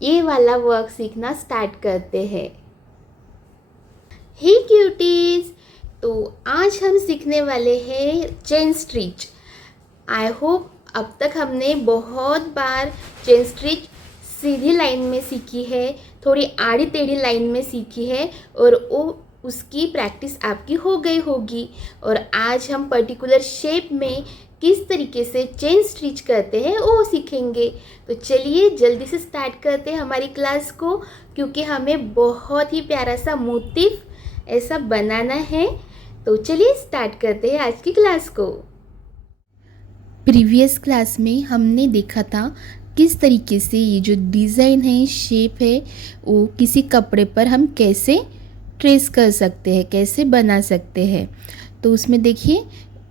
ये वाला वर्क सीखना स्टार्ट करते हैं। हे क्यूटीज, तो आज हम सीखने वाले हैं चेन स्टिच। आई होप अब तक हमने बहुत बार चेन स्टिच सीधी लाइन में सीखी है, थोड़ी आड़ी टेढ़ी लाइन में सीखी है और वो उसकी प्रैक्टिस आपकी हो गई होगी। और आज हम पर्टिकुलर शेप में किस तरीके से चेन स्टिच करते हैं वो सीखेंगे। तो चलिए जल्दी से स्टार्ट करते हैं हमारी क्लास को, क्योंकि हमें बहुत ही प्यारा सा मोटिव ऐसा बनाना है। तो चलिए स्टार्ट करते हैं आज की क्लास को। प्रीवियस क्लास में हमने देखा था किस तरीके से ये जो डिज़ाइन है, शेप है, वो किसी कपड़े पर हम कैसे ट्रेस कर सकते हैं, कैसे बना सकते हैं। तो उसमें देखिए,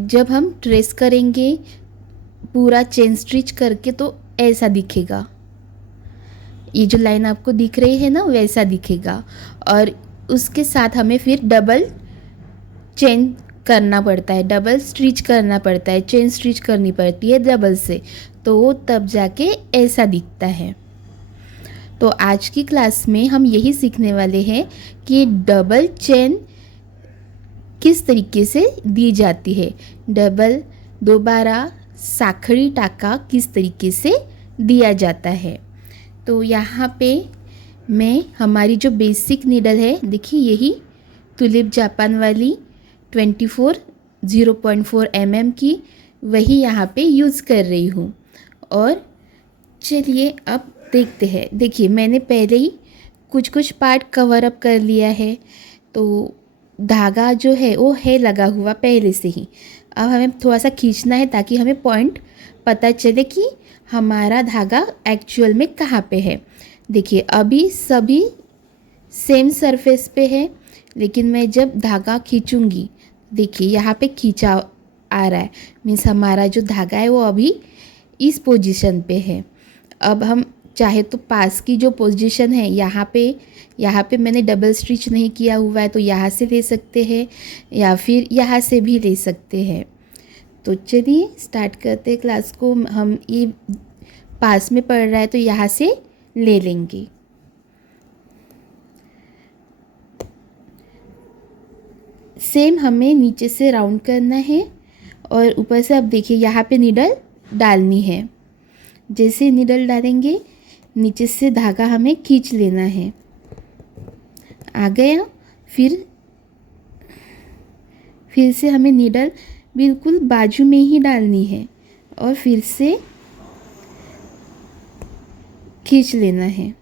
जब हम ट्रेस करेंगे पूरा चेन स्टिच करके तो ऐसा दिखेगा। ये जो लाइन आपको दिख रही है ना, वैसा दिखेगा। और उसके साथ हमें फिर डबल चेन करना पड़ता है, डबल स्टिच करना पड़ता है, चेन स्टिच करनी पड़ती है डबल से, तो वो तब जाके ऐसा दिखता है। तो आज की क्लास में हम यही सीखने वाले हैं कि डबल चेन किस तरीके से दी जाती है, डबल दोबारा साखड़ी टाका किस तरीके से दिया जाता है। तो यहाँ पे मैं हमारी जो बेसिक नीडल है, देखिए यही तुलिप जापान वाली 24 0.4 mm की, वही यहाँ पे यूज़ कर रही हूँ। और चलिए अब देखते हैं। देखिए मैंने पहले ही कुछ कुछ पार्ट कवर अप कर लिया है, तो धागा जो है वो है लगा हुआ पहले से ही। अब हमें थोड़ा सा खींचना है ताकि हमें पॉइंट पता चले कि हमारा धागा एक्चुअल में कहाँ पे है। देखिए अभी सभी सेम सरफेस पे है, लेकिन मैं जब धागा खींचूंगी, देखिए यहाँ पे खींचा आ रहा है, मीन्स हमारा जो धागा है वो अभी इस पोजीशन पे है। अब हम चाहे तो पास की जो पोजीशन है यहाँ पे मैंने डबल स्टिच नहीं किया हुआ है, तो यहाँ से ले सकते हैं या फिर यहाँ से भी ले सकते हैं। तो चलिए स्टार्ट करते हैं क्लास को। हम ये पास में पड़ रहा है तो यहाँ से ले लेंगे। सेम हमें नीचे से राउंड करना है और ऊपर से अब देखिए यहाँ पे नीडल डालनी है। जैसे नीडल डालेंगे नीचे से धागा हमें खींच लेना है। आ गया। फिर से हमें नीडल बिल्कुल बाजू में ही डालनी है और फिर से खींच लेना है।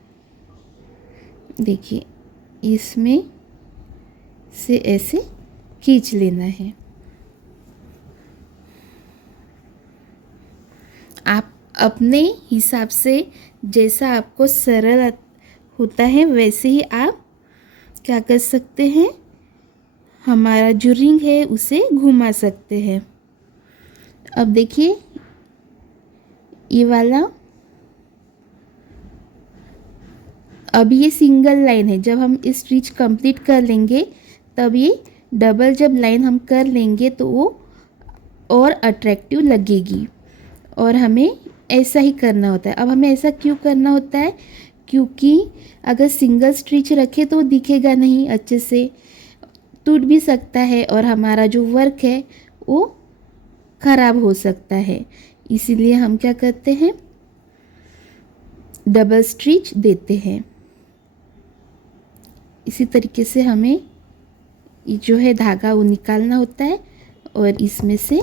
देखिए इसमें से ऐसे खींच लेना है। आप अपने हिसाब से जैसा आपको सरल होता है वैसे ही आप क्या कर सकते हैं, हमारा जो रिंग है उसे घुमा सकते हैं। अब देखिए ये वाला, अब ये सिंगल लाइन है। जब हम इस स्टिच कंप्लीट कर लेंगे तब ये डबल जब लाइन हम कर लेंगे तो वो और अट्रैक्टिव लगेगी। और हमें ऐसा ही करना होता है। अब हमें ऐसा क्यों करना होता है, क्योंकि अगर सिंगल स्टिच रखे तो दिखेगा नहीं अच्छे से, टूट भी सकता है और हमारा जो वर्क है वो ख़राब हो सकता है। इसीलिए हम क्या करते हैं, डबल स्टिच देते हैं। इसी तरीके से हमें जो है धागा वो निकालना होता है और इसमें से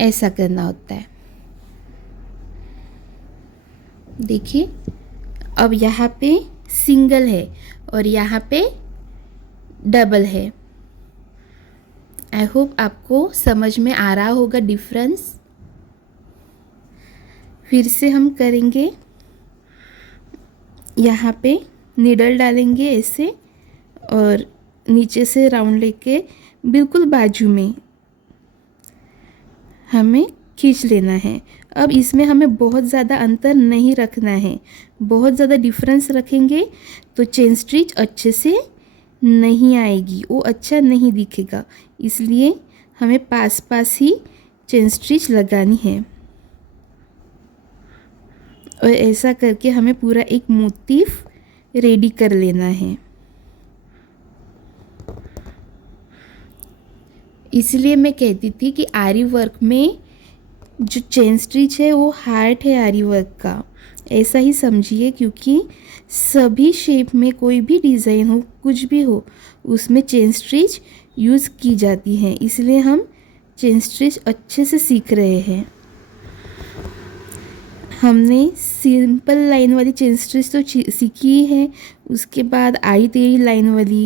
ऐसा करना होता है। देखिए अब यहाँ पे सिंगल है और यहाँ पे डबल है। आई होप आपको समझ में आ रहा होगा डिफरेंस। फिर से हम करेंगे, यहाँ पे नीडल डालेंगे ऐसे और नीचे से राउंड लेके बिल्कुल बाजू में हमें खींच लेना है। अब इसमें हमें बहुत ज़्यादा अंतर नहीं रखना है, बहुत ज़्यादा डिफरेंस रखेंगे तो चेन स्टिच अच्छे से नहीं आएगी, वो अच्छा नहीं दिखेगा। इसलिए हमें पास पास ही चेन स्टिच लगानी है। और ऐसा करके हमें पूरा एक मोटिफ रेडी कर लेना है। इसलिए मैं कहती थी कि आरी वर्क में जो चेन स्टिच है वो हार्ट है आरी वर्क का, ऐसा ही समझिए, क्योंकि सभी शेप में कोई भी डिज़ाइन हो, कुछ भी हो, उसमें चेन स्टिच यूज़ की जाती है। इसलिए हम चेन स्टिच अच्छे से सीख रहे हैं। हमने सिंपल लाइन वाली चेन स्टिच तो सीखी ही है, उसके बाद आड़ी टेढ़ी लाइन वाली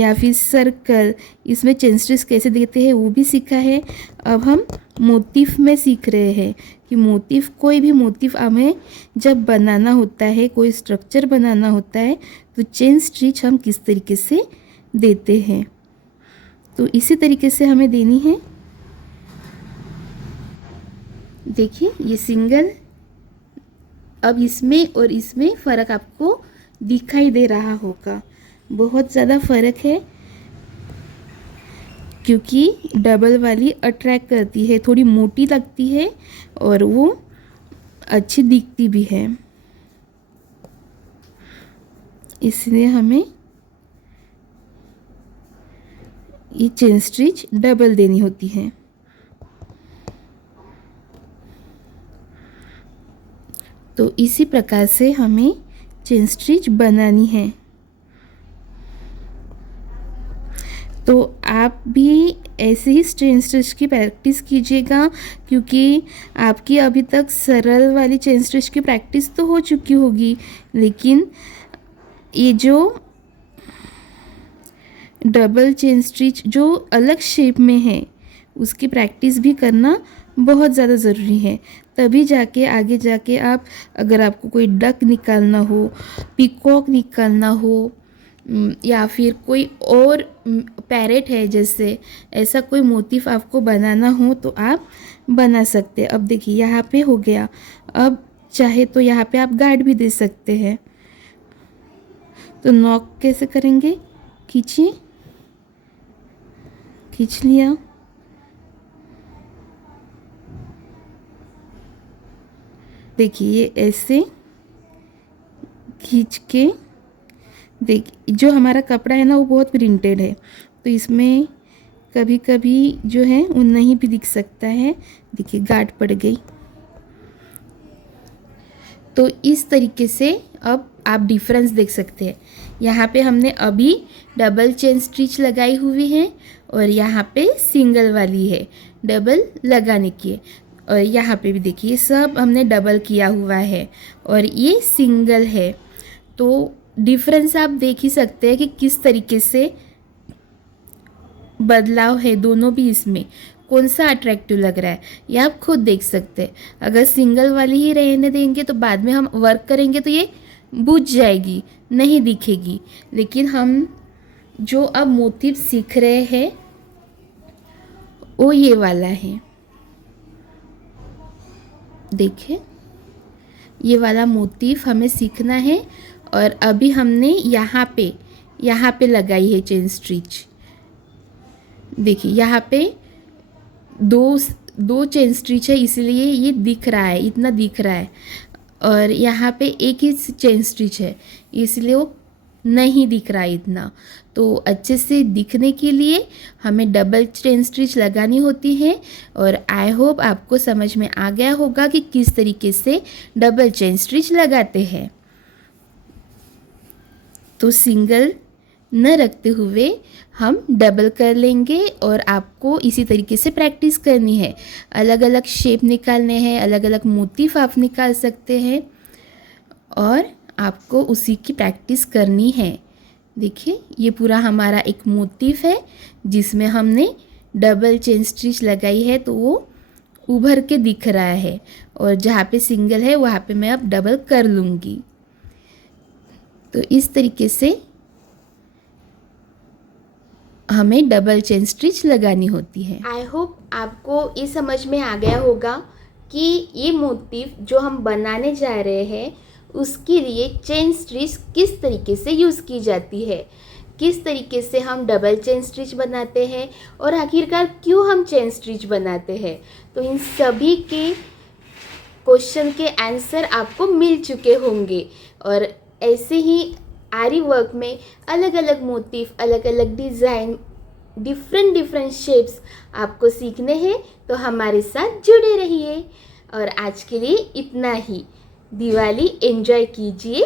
या फिर सर्कल, इसमें चेन स्टिच कैसे देते हैं वो भी सीखा है। अब हम मोटिफ में सीख रहे हैं कि मोटिफ, कोई भी मोटिफ हमें जब बनाना होता है, कोई स्ट्रक्चर बनाना होता है, तो चेन स्टिच हम किस तरीके से देते हैं। तो इसी तरीके से हमें देनी है। देखिए ये सिंगल, अब इसमें और इसमें फ़र्क आपको दिखाई दे रहा होगा, बहुत ज़्यादा फ़र्क है, क्योंकि डबल वाली अट्रैक्ट करती है, थोड़ी मोटी लगती है और वो अच्छी दिखती भी है। इसलिए हमें ये चेन स्टिच डबल देनी होती है। तो इसी प्रकार से हमें चेन स्टिच बनानी है। तो आप भी ऐसे ही चेन स्टिच की प्रैक्टिस कीजिएगा, क्योंकि आपकी अभी तक सरल वाली चेन स्टिच की प्रैक्टिस तो हो चुकी होगी, लेकिन ये जो डबल चेन स्टिच जो अलग शेप में है, उसकी प्रैक्टिस भी करना बहुत ज़्यादा ज़रूरी है। तभी जाके आगे जाके आप, अगर आपको कोई डक निकालना हो, पीकॉक निकालना हो, या फिर कोई और पैरेट है जैसे, ऐसा कोई मोटिफ आपको बनाना हो तो आप बना सकते हैं। अब देखिए यहाँ पे हो गया, अब चाहे तो यहाँ पे आप गार्ड भी दे सकते हैं। तो नॉक कैसे करेंगे, खींचिए, खींच लिया, देखिए ये ऐसे खींच के, देखिए जो हमारा कपड़ा है ना वो बहुत प्रिंटेड है, तो इसमें कभी कभी जो है वो नहीं भी दिख सकता है। देखिए गांठ पड़ गई। तो इस तरीके से अब आप डिफरेंस देख सकते हैं। यहाँ पे हमने अभी डबल चेन स्टिच लगाई हुई है और यहाँ पे सिंगल वाली है डबल लगाने की है, और यहाँ पे भी देखिए सब हमने डबल किया हुआ है और ये सिंगल है। तो डिफरेंस आप देख ही सकते हैं कि किस तरीके से बदलाव है दोनों भी, इसमें कौन सा अट्रैक्टिव लग रहा है ये आप खुद देख सकते हैं। अगर सिंगल वाली ही रहने देंगे तो बाद में हम वर्क करेंगे तो ये बुझ जाएगी, नहीं दिखेगी। लेकिन हम जो अब मोटिव सीख रहे हैं वो ये वाला है, देखिए ये वाला मोटिफ हमें सीखना है। और अभी हमने यहाँ पे लगाई है चेन स्टिच। देखिए यहाँ पे दो चेन स्टिच है, इसलिए ये दिख रहा है, इतना दिख रहा है, और यहाँ पे एक ही चेन स्टिच है इसलिए वो नहीं दिख रहा है इतना। तो अच्छे से दिखने के लिए हमें डबल चेन स्टिच लगानी होती है। और आई होप आपको समझ में आ गया होगा कि किस तरीके से डबल चेन स्टिच लगाते हैं। तो सिंगल न रखते हुए हम डबल कर लेंगे और आपको इसी तरीके से प्रैक्टिस करनी है। अलग अलग शेप निकालने हैं, अलग अलग मोटिफ आप निकाल सकते हैं और आपको उसी की प्रैक्टिस करनी है। देखिए ये पूरा हमारा एक मोटिफ है जिसमें हमने डबल चेन स्टिच लगाई है, तो वो उभर के दिख रहा है, और जहाँ पे सिंगल है वहाँ पे मैं अब डबल कर लूँगी। तो इस तरीके से हमें डबल चेन स्टिच लगानी होती है। आई होप आपको ये समझ में आ गया होगा कि ये मोटिफ जो हम बनाने जा रहे हैं उसके लिए चेन स्टिच किस तरीके से यूज़ की जाती है, किस तरीके से हम डबल चेन स्टिच बनाते हैं और आखिरकार क्यों हम चेन स्टिच बनाते हैं। तो इन सभी के क्वेश्चन के आंसर आपको मिल चुके होंगे। और ऐसे ही आरी वर्क में अलग अलग मोटिव, अलग अलग डिज़ाइन, डिफरेंट डिफरेंट शेप्स आपको सीखने हैं, तो हमारे साथ जुड़े रहिए। और आज के लिए इतना ही। दिवाली एंजॉय कीजिए।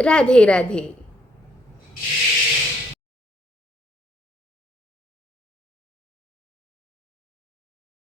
राधे राधे।